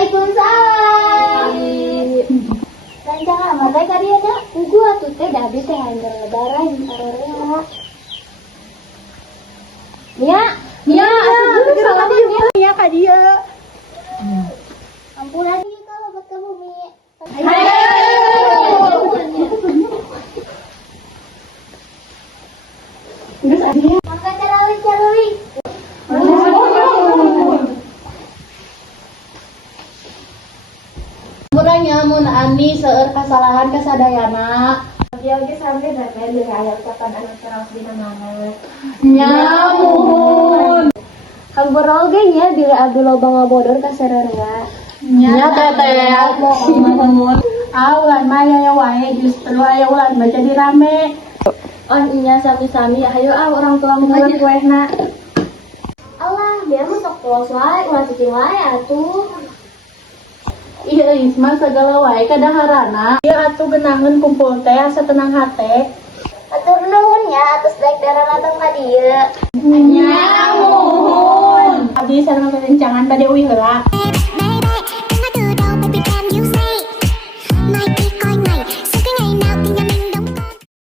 Waalaikumsalam. Rancang amat teh kadiana pugu atuh teh da abdi teh hayang lebaran sararea. Nya, atuh salaman ya. Ya Kak dia. Ampun aja kalau buat kamu Mi. Mangga carawi. Muranya mun Ani seueur kasalahan kasadayana. Dia ge sampe da teh di aya ucapan anu ceraos dina mana. Nyamun. Kang Borol ge nya bila abdi loba ngabodor ka sararea. Nya teteh. Ulan mah aya wae justru aya ulan mah jadi rame. On inya sami-sami ayo orang tua mengurus kuehna. Allah, biar mah sok tuas wae, ulah cicing wae atuh. Iya Isma segala wae kadaharana. Ieu atuh genangeun kumpul teh asa tenang hate. Atur nuhun ya atas daek darah datang ka dieu. Nyamun. Abdi sareng kencangan bade uwi heula.